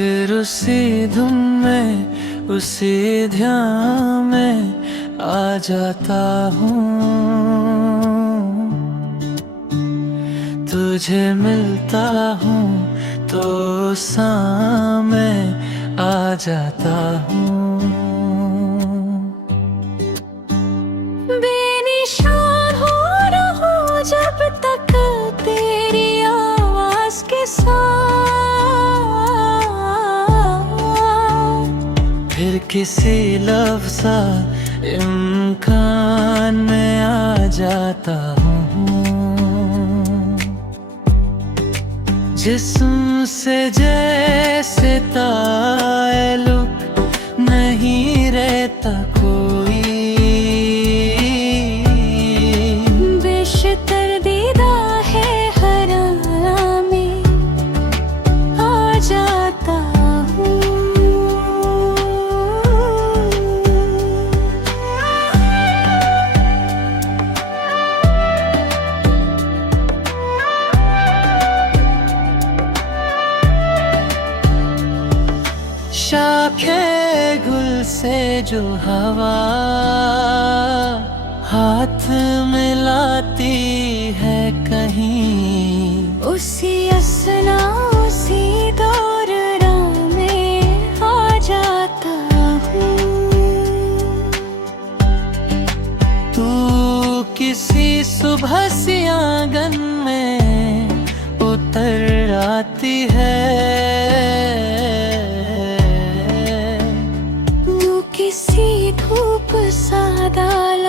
फिर उसी धुन में उसी ध्यान में आ जाता हूँ। तुझे मिलता हूँ तो सामने आ जाता हूँ। बेनिशान हो रहूं जब तक तेरी आवाज के साथ, फिर किसी लफ्ज़ इम्कान में आ जाता हूँ। जिस्म से जैसे ताल्लुक नहीं रहता कोई, बेशतर दीदा है हर आला में आ जाता हूँ। शाखे गुल से जो हवा हाथ मिलाती है कहीं, उसी असना उसी दौर में आ जाता हूँ। तू किसी सुबह सी आंगन में उतर आती है, किसी धूप सा डाल